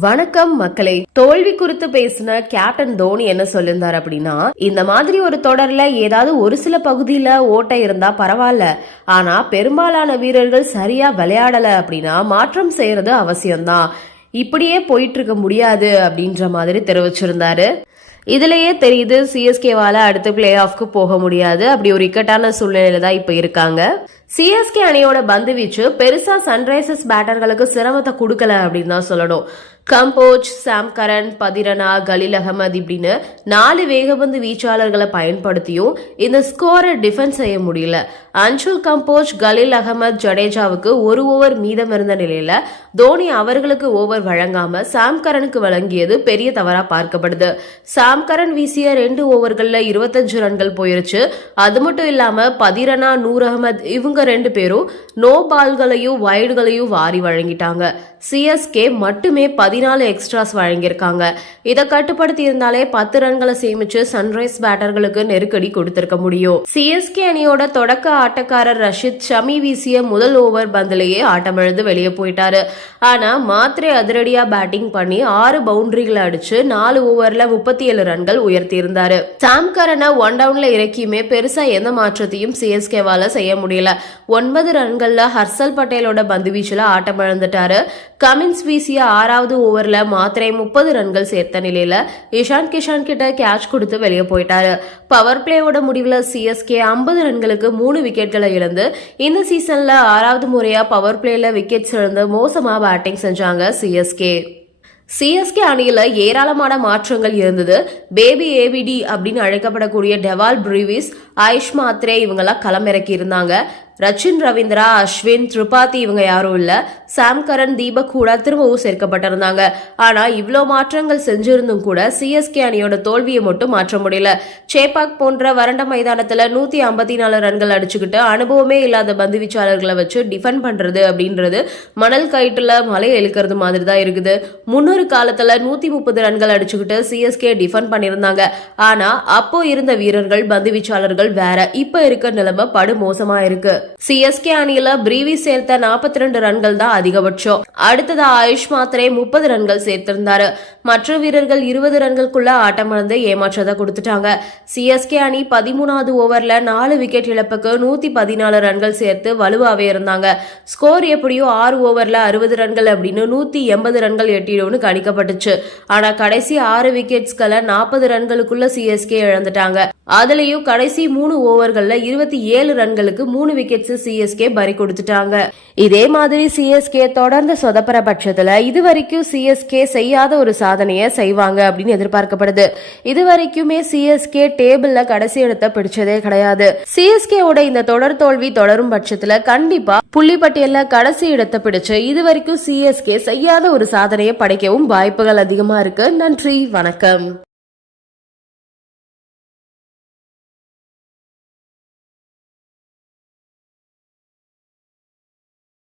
வணக்கம் மக்களே. தோல்வி குறித்து பேசின கேப்டன் தோனி என்ன சொல்லியிருந்தார் அப்படின்னா இந்த மாதிரி ஒரு தொடர்ல ஏதாவது ஒரு சில பகுதியில ஓட்டை இருந்தா பரவாயில்ல. ஆனா பெரும்பாலான வீரர்கள் சரியா விளையாடல அப்படின்னா மாற்றம் செய்யறது அவசியம்தான். இப்படியே போயிட்டு இருக்க முடியாது அப்படின்ற மாதிரி தெரிவிச்சிருந்தாரு. இதுலயே தெரியுது சிஎஸ்கேவால அடுத்து பிளே ஆஃப்க்கு போக முடியாது. அப்படி ஒரு இக்கட்டான சூழ்நிலையில தான் இப்ப இருக்காங்க. சிஎஸ்கே அணியோட பந்து வீச்சு பெருசா சன்ரைசர்ஸ் பேட்டர்களுக்கு சிரமத்தை கொடுக்கல அப்படின்னு தான் சொல்லணும். கம்போஜ் சாம் கரன் பதிரனா கலீல் அகமது இப்படின்னு நாலு வேகபந்து வீச்சாளர்களை பயன்படுத்தியும் இந்த ஸ்கோரை டிஃபென்ஸ் செய்ய முடியல. அன்சுல் கம்போஜ் கலீல் அகமது ஜடேஜாவுக்கு ஒரு ஓவர் மீதம் இருந்த நிலையில தோனி அவர்களுக்கு ஓவர் வழங்காம சாம் கரனுக்கு வழங்கியது பெரிய தவறா பார்க்கப்படுது. சாம் கரன் வீசிய ரெண்டு ஓவர்கள்ல இருபத்தஞ்சு ரன்கள் போயிருச்சு. அது மட்டும் இல்லாம பதிரனா நூர் அகமது இவங்க ரெண்டு பேரும் நோ பால்களையும் வைடுகளையும் வாரி வழங்கிட்டாங்க. சிஎஸ்கே மட்டுமே பதினாலு எக்ஸ்ட்ராஸ் வழங்கியிருக்காங்க. இதை கட்டுப்படுத்தி இருந்தாலே பத்து ரன்களை சேமிச்சு சன்ரைஸ் பேட்டர்களுக்கு நெருக்கடி கொடுத்திருக்க முடியும். சிஎஸ்கே அணியோட தொடக்க ஆட்டக்காரர் ரஷித் ஷமி வீசிய முதல் ஓவர் பந்திலேயே ஆட்டமிழந்து வெளியே போயிட்டாரு. ஆனா மாத்திரை அதிரடியா பேட்டிங் பண்ணி ஆறு பவுண்டரிகளை அடிச்சு நாலு ஓவர்ல முப்பத்தி ஏழு ரன்கள் உயர்த்தி இருந்தாரு சாம் கரனை ஒன் டவுன்ல இறக்கியுமே பெருசா எந்த மாற்றத்தையும் சிஎஸ்கேவால செய்ய முடியல. ஒன்பது ரன்கள்ல ஹர்சல் பட்டேலோட பந்து வீச்சுல ஆட்டமிழந்துட்டாரு கமின்ஸ் வீசிய ஆறாவது ஓவர்ல மாத்திரை முப்பது ரன்கள் சேர்த்த நிலையில இஷான் கிஷான் கிட்ட கேட்ச் கொடுத்து வெளியே போயிட்டாரு. பவர் பிளேயோட முடிவுல சிஎஸ்கே ஐம்பது ரன்களுக்கு மூணு விக்கெட்களை இழந்து இந்த சீசன்ல ஆறாவது முறையா பவர் பிளேல விக்கெட்ஸ் இழந்து மோசமா பேட்டிங் செஞ்சாங்க சிஎஸ்கே சிஎஸ்கே அணியில ஏராளமான மாற்றங்கள் இருந்தது. பேபி ஏவிடி அப்படின்னு அழைக்கப்படக்கூடிய டெவால் பிரீவிஸ் ஆயுஷ் மாத்ரே இவங்கெல்லாம் களமிறக்கி இருந்தாங்க. ரச்சின் ரவீந்திரா அஸ்வின் திரிபாதி இவங்க யாரும் இல்ல. சாம் கரன் தீபக் கூட திரும்பவும் சேர்க்கப்பட்டிருந்தாங்க. ஆனா இவ்வளோ மாற்றங்கள் செஞ்சிருந்தும் கூட சிஎஸ்கே அணியோட தோல்வியை மட்டும் மாற்ற முடியல. சேப்பாக் போன்ற வறண்ட மைதானத்துல நூத்தி ஐம்பத்தி நாலு ரன்கள் அடிச்சுக்கிட்டு அனுபவமே இல்லாத பந்து வீச்சாளர்களை வச்சு டிஃபெண்ட் பண்றது அப்படின்றது மணல் கயிற்றுல மலை எழுக்கிறது மாதிரி தான் இருக்குது. முன்னொரு காலத்துல நூத்தி முப்பது ரன்கள் அடிச்சுக்கிட்டு சிஎஸ்கே டிஃபெண்ட் பண்ணியிருந்தாங்க. ஆனா அப்போ இருந்த வீரர்கள் பந்து வீச்சாளர்கள் வேற. இப்ப இருக்க நிலைமை படு மோசமா இருக்கு. சிஎஸ்கே அணியில பிரீவி சேர்த்த நாற்பத்தி ரெண்டு ரன்கள் தான் அதிகபட்சம். அடுத்தது ஆயுஷ் மாத்திரை முப்பது ரன்கள் சேர்த்திருந்தாரு. மற்ற வீரர்கள் இருபது ரன்களுக்குள்ள ஆட்டமிழந்து ஏமாற்றத்தை கொடுத்துட்டாங்க. சிஎஸ்கே அணி பதிமூணாவது ஓவர்ல நாலு விக்கெட் இழப்புக்கு நூத்தி பதினாலு ரன்கள் சேர்த்து வலுவாவே இருந்தாங்க. ஸ்கோர் எப்படியோ ஆறு ஓவர்ல அறுபது ரன்கள் அப்படின்னு நூத்தி எண்பது ரன்கள் எட்டிடும்னு கணிக்கப்பட்டுச்சு. ஆனா கடைசி ஆறு விக்கெட்ஸ்களை நாற்பது ரன்களுக்குள்ள சிஎஸ்கே இழந்துட்டாங்க. அதுலயும் கடைசி மூணு ஓவர்கள்ல இருபத்தி ஏழு ரன்களுக்கு மூணு விக்கெட்ஸ் சிஎஸ்கே பறி கொடுத்துட்டாங்க. இதே மாதிரி சிஎஸ்கே தொடர்ந்து சொதப்புற பட்சத்துல இது வரைக்கும் சிஎஸ்கே செய்யாத ஒரு சாதனையை செய்வாங்க அப்படின்னு எதிர்பார்க்கப்படுது. இது வரைக்குமே சிஎஸ்கே டேபிள்ல கடைசி இடத்தை பிடிச்சதே கிடையாது. சிஎஸ்கேவோட இந்த தொடர் தோல்வி தொடரும் பட்சத்துல கண்டிப்பா புள்ளிப்பட்டியலில் கடைசி இடத்தை பிடிச்சு இது வரைக்கும் சிஎஸ்கே செய்யாத ஒரு சாதனையை படைக்கவும் வாய்ப்புகள் அதிகமா இருக்கு. நன்றி வணக்கம்.